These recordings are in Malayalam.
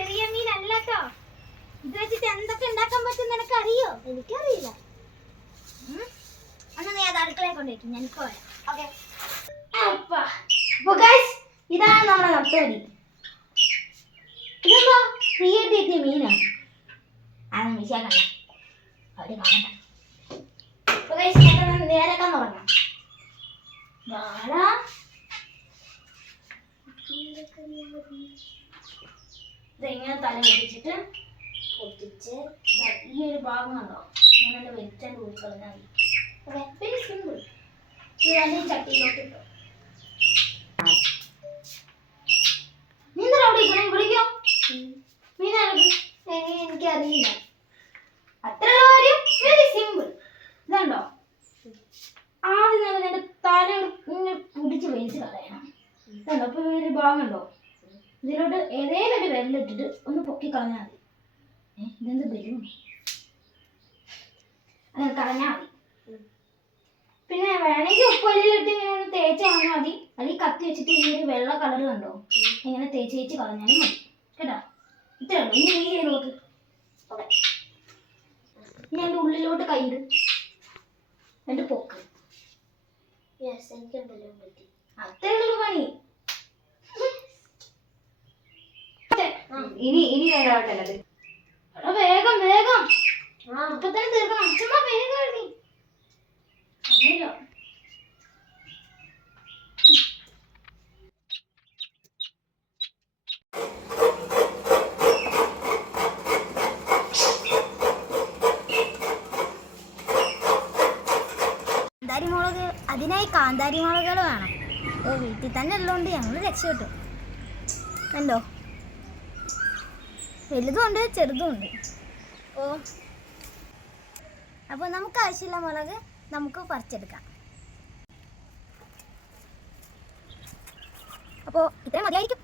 ചെറിയ മീനല്ല കേട്ടോ. ഇത് വെച്ചിട്ട് എന്തൊക്കെ ഉണ്ടാക്കാൻ പറ്റും നിനക്ക് അറിയോ? എനിക്കറിയില്ല. അന്ന് നീ അത് അടുക്കളയിൽ കൊണ്ടുവയ്ക്കും, ഞാൻ ഇപ്പോൾ വരാം. ഓക്കെ. അപ്പൊ ഗൈസ്, ഇതാണ് നമ്മുടെ നത്തോലി. ഇതെന്തോ ഫ്രീ ആയിട്ട് കിട്ടിയ മീനാ. അതൊന്നും വിശാക്കണ്ട, അവര് കാണണ്ട. അപ്പൊ ഗൈസ്, നേരക്കാൻ തുടങ്ങാം. ഇതെങ്ങനെ തല പൊട്ടിച്ചിട്ട് പൊട്ടിച്ച് ഈ ഒരു ഭാഗം കണ്ടോ അങ്ങനെ വെച്ചാൽ ഊരിക്കളഞ്ഞാൽ മതി. Very simple. ഇത് ചട്ടിയിലോട്ട് ഇട്ടോ. നീന്താ അവിടെ ഇരിക്കണം, വിളിക്കോ മീനാണ്. എനിക്കറിയില്ല. അത്ര കാര്യം. Very simple. ഇതുണ്ടോ, ആദ്യം തന്നെ നിന്റെ തല ഇങ്ങനെ പിടിച്ച് വലിച്ച് കളയണം. ഇതുണ്ടോ, അപ്പൊ ഒരു ഭാഗം ഉണ്ടോ, ഇതിലോട്ട് ഏതേലും ഒരു വിരലിട്ടിട്ട് ഒന്ന് പൊക്കി കളഞ്ഞാൽ മതി. ഇതെന്ത് ബലൂൺ, അങ്ങനെ കളഞ്ഞാൽ മതി. പിന്നെ വേണമെങ്കിൽ ഉപ്പല്ലിട്ട് ഇങ്ങനെ ഒന്ന് തേച്ച് കളഞ്ഞാൽ മതി. അല്ലെങ്കിൽ കത്തി വെച്ചിട്ട് ഈ ഒരു വെള്ള കളർ കണ്ടോ ഇങ്ങനെ തേച്ച് കളഞ്ഞാലും മതി കേട്ടോ. ഇത്രേ ഉള്ളൂ. ഇനി നീ ചെയ്ത് നോക്ക്. ഓക്കെ, ഇനി എൻ്റെ ഉള്ളിലോട്ട് കൈയിട്, എൻ്റെ പൊക്ക്. അത്രേ ഉള്ളൂ പണി. ഇനി വേഗം വേഗം വേഗം ഇപ്പൊ തന്നെ തീർക്കണം. അച്ഛമ്മ വേഗം എഴുതി. കാന്താരിമുളക്, അതിനായി കാന്താരിമുളകുകൾ വേണം. വീട്ടിൽ തന്നെ ഉള്ളതുകൊണ്ട് ഞങ്ങൾ രക്ഷപ്പെട്ടു. കണ്ടോ, വലുതും ഉണ്ട് ചെറുതും ഉണ്ട്. അപ്പോൾ നമുക്ക് ആവശ്യമുള്ള മുളക് നമുക്ക് പറിച്ചെടുക്കാം. അപ്പോൾ ഇത്രയും മതിയായിരിക്കും.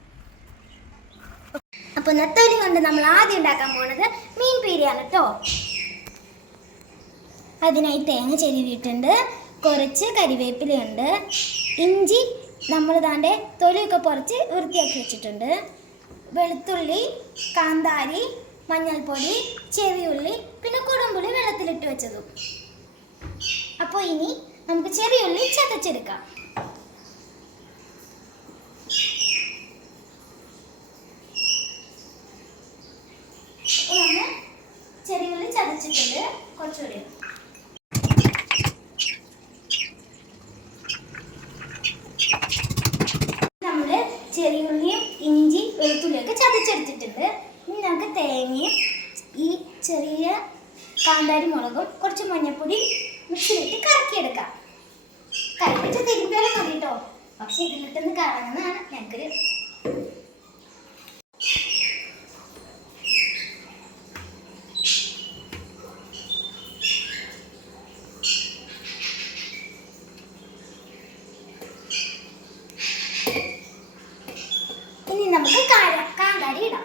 അപ്പോൾ നത്തോലി കൊണ്ട് നമ്മൾ ആദ്യം ഉണ്ടാക്കാൻ പോകുന്നത് മീൻ പീരിയാണ് കേട്ടോ. അതിനായി തേങ്ങ ചെരുവിയിട്ടുണ്ട്, കുറച്ച് കരിവേപ്പിലയുണ്ട്, ഇഞ്ചി നമ്മൾ താൻ്റെ തൊലിയൊക്കെ പറിച്ച് വൃത്തിയാക്കി വെച്ചിട്ടുണ്ട്, വെളുത്തുള്ളി, കാന്താരി, മഞ്ഞൾപ്പൊടി, ചെറിയുള്ളി, പിന്നെ കുടംപുളി വെള്ളത്തിലിട്ട് വെച്ചതും. അപ്പോൾ ഇനി നമുക്ക് ചെറിയുള്ളി ചതച്ചെടുക്കാം. ചെറിയുള്ളി ചതച്ചിട്ടുണ്ട്, കുറച്ചുകൂടി നമ്മള് ചെറിയുള്ളിയും ഇഞ്ചി വെളുത്തുള്ളിയൊക്കെ ചതച്ചെടുത്തിട്ടുണ്ട്. ഇനി നമുക്ക് തേങ്ങയും ഈ ചെറിയ കാന്താരി മുളകും കുറച്ച് മഞ്ഞൾപ്പൊടി മിക്സിയിലിട്ട് കറക്കിയെടുക്കാം. കറിപ്പിച്ച് തിരുമ്പിയാലും മതി കേട്ടോ, പക്ഷെ ഇതിലിട്ടൊന്ന് കറങ്ങുന്നതാണ് ഞങ്ങൾക്കൊരു നമുക്ക് കാന്താരി ഇടാം.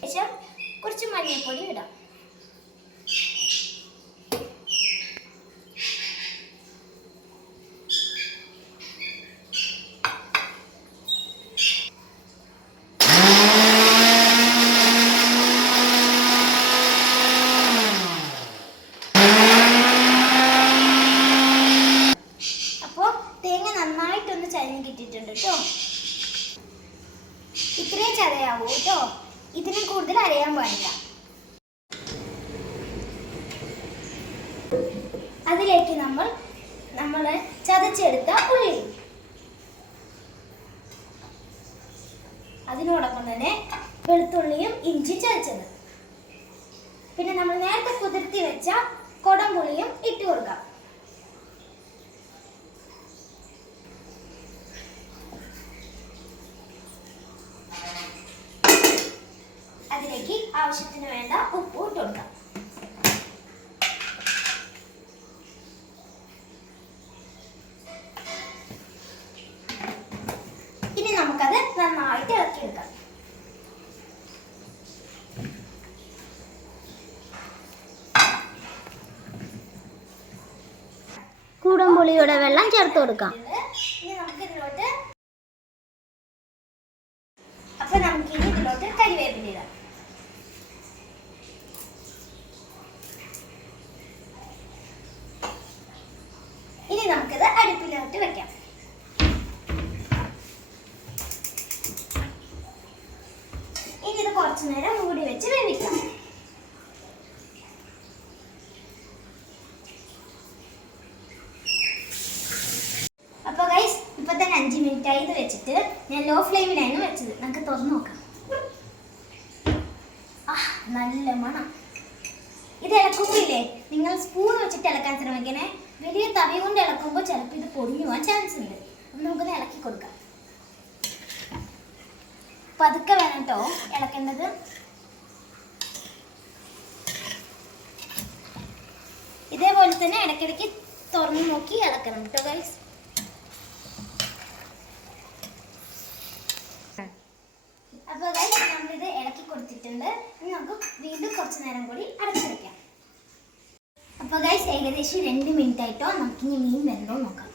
ശേഷം കുറച്ച് മഞ്ഞൾപ്പൊടി ഇടാം. അപ്പോൾ തേങ്ങ നന്നായിട്ടൊന്ന് ചതഞ്ഞ് കിട്ടിയിട്ടുണ്ട് കേട്ടോ. ഇത്രയും ചതയാവൂ കേട്ടോ, ഇതിന് കൂടുതൽ അരയാൻ പാടില്ല. അതിലേക്ക് നമ്മൾ ചതച്ചെടുത്ത ഉള്ളി, അതിനോടൊപ്പം തന്നെ വെളുത്തുള്ളിയും ഇഞ്ചി ചതച്ചത്, പിന്നെ നമ്മൾ നേരത്തെ കുതിർത്തി വെച്ച കൊടംപുളിയും ഇട്ട് കൊടുക്കാം. അതിലേക്ക് ആവശ്യത്തിന് വേണ്ട ഉപ്പ് ഇട്ട് കൊടുക്കാം. ഇനി നമുക്കത് നന്നായിട്ട് ഇളക്കിയെടുക്കാം. കുടംപുളിയുടെ വെള്ളം ചേർത്ത് കൊടുക്കാം. ഇനി നമുക്ക് ഇതിലോട്ട് കരിവേപ്പില ഇടാം. ഇനി നമുക്കിത് അടുപ്പിലോട്ട് വെക്കാം. ഇനി ഇത് കുറച്ചു നേരം മൂടി വെച്ച് വേവിക്കാം. അപ്പോൾ ഗൈസ് ഇപ്പൊ തന്നെ 5 മിനിറ്റ് ആയി ഇത് വെച്ചിട്ട്. ഞാൻ ലോ ഫ്ലെയിമിലായിരുന്നു വെച്ചത്. നമുക്ക് തുറന്നു നോക്കാം. നല്ല മണം. ഇത് ഇളക്കുമ്പോഴേ നിങ്ങൾ സ്പൂൺ വെച്ചിട്ട് ഇളക്കാൻ ശ്രമിക്കണേ. വലിയ തവി കൊണ്ട് ഇളക്കുമ്പോൾ ചിലപ്പോൾ ഇത് പൊടിഞ്ഞു പോകാൻ ചാൻസ് ഉണ്ട്. അപ്പം നമുക്കൊന്ന് ഇളക്കി കൊടുക്കാം. പതുക്കെ വേണം കേട്ടോ ഇളക്കേണ്ടത്. ഇതേപോലെ തന്നെ ഇടയ്ക്കിടയ്ക്ക് തുറന്നു നോക്കി ഇളക്കണം കേട്ടോ ഗൈസ്. അപ്പോൾ ഗൈസ് നമ്മളിത് ഇളക്കി കൊടുത്തിട്ടുണ്ട്. ഇനി നമുക്ക് വീണ്ടും കുറച്ച് നേരം കൂടി അടച്ചു വയ്ക്കാം. അപ്പോൾ ഗൈസ് ഏകദേശം 2 മിനിറ്റ് ആയിട്ടോ. നമുക്കിനി മീൻ വെന്തോ നോക്കാം.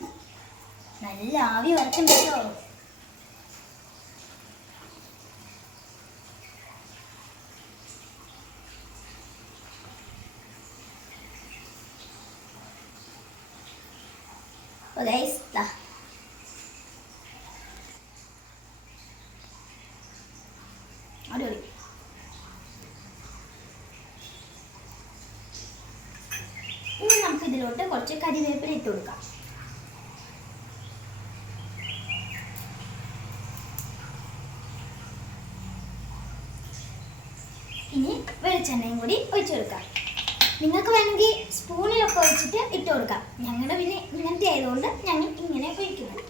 നല്ല ആവി വരച്ചുണ്ടോ. അപ്പോൾ ഗൈസ് അടിപൊളി. ഇനി നമുക്ക് ഇതിലോട്ട് കുറച്ച് കരിവേപ്പില ഇട്ട് കൊടുക്കാം. ഇനി വെളിച്ചെണ്ണയും കൂടി ഒഴിച്ചു കൊടുക്കാം. നിങ്ങൾക്ക് വേണമെങ്കിൽ സ്പൂണിലൊക്കെ ഒഴിച്ചിട്ട് ഇട്ട് കൊടുക്കാം. ഞങ്ങളുടെ പിന്നെ ഇങ്ങനത്തെ ആയതുകൊണ്ട് ഞങ്ങൾ ഇങ്ങനെ ഒഴിക്കുന്നത്.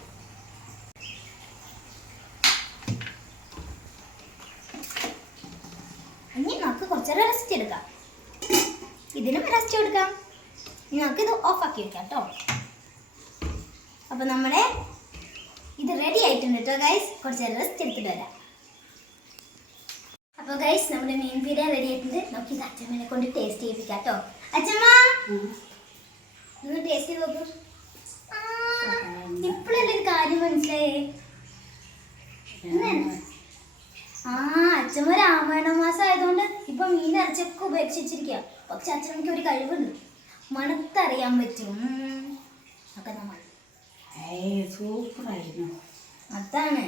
ഇനി നമുക്ക് കുറച്ച് റെസ്റ്റ് എടുക്കാം. ഇതിനും റെസ്റ്റ് കൊടുക്കാം. ഇനി നമുക്കിത് ഓഫാക്കി വെക്കാം കേട്ടോ. അപ്പോൾ നമ്മുടെ ഇത് റെഡി ആയിട്ടുണ്ട് കേട്ടോ ഗൈസ്. കുറച്ച് റെസ്റ്റ് എടുത്തിട്ട് വരാം. അപ്പോൾ ഗൈസ് നമ്മുടെ മീൻ പീര റെഡി ആയിട്ടുണ്ട്. നമുക്ക് ഇത് അച്ഛമ്മനെ കൊണ്ട് ടേസ്റ്റ് ചെയ്യിപ്പിക്കാം കേട്ടോ. അച്ഛമ്മ ഒന്ന് ടേസ്റ്റ് ചെയ്ത് നോക്കൂ. ഇപ്പോഴല്ലേ ഒരു കാര്യം മനസ്സിലായേ. അച്ഛമ്മ രാമായണ മാസം ആയതുകൊണ്ട് ഇപ്പൊ മീൻ ഇറച്ചൊക്കെ ഉപേക്ഷിച്ചിരിക്കുക. പക്ഷെ അച്ഛനക്ക് ഒരു കഴിവുണ്ട്, മണത്തറിയാൻ പറ്റും. ഒക്കെ നമ്മൾ സൂപ്പറായിരുന്നു. അതാണ്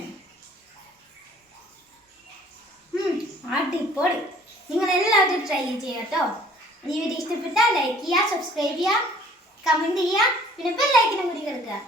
അടിപൊളി. നിങ്ങൾ എല്ലാവരും ട്രൈ ചെയ്യാം കേട്ടോ. ഈ വീഡിയോ ഇഷ്ടപ്പെട്ടാൽ ലൈക്ക് ചെയ്യുക, സബ്സ്ക്രൈബ് ചെയ്യുക, കമന്റ് ചെയ്യുക, പിന്നെ ബെൽ ഐക്കണും കൂടി കൊടുക്കുക.